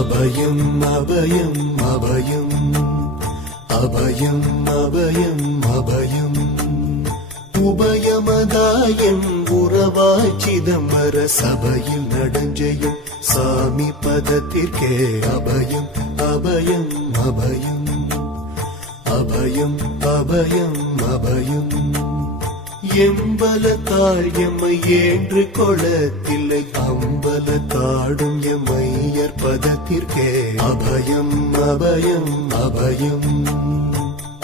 அபயம் அபயம் அபயம் அபயம் அபயம் அபயம் உபயமதாயம் உறவாய் சிதம்பர சபையில் நடஞ்செய்யும் சாமி பதத்திற்கே அபயம் அபயம் அபயம் அபயம் அபயம் அபயம் எம்பலத்தால் எம்மை ஏன்று கொளத்தில்லை அம்பலத்தாடும் எம்மையர் பதத்திற்கே அபயம் அபயம் அபயம்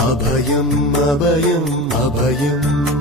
அபயம் அபயம் அபயம்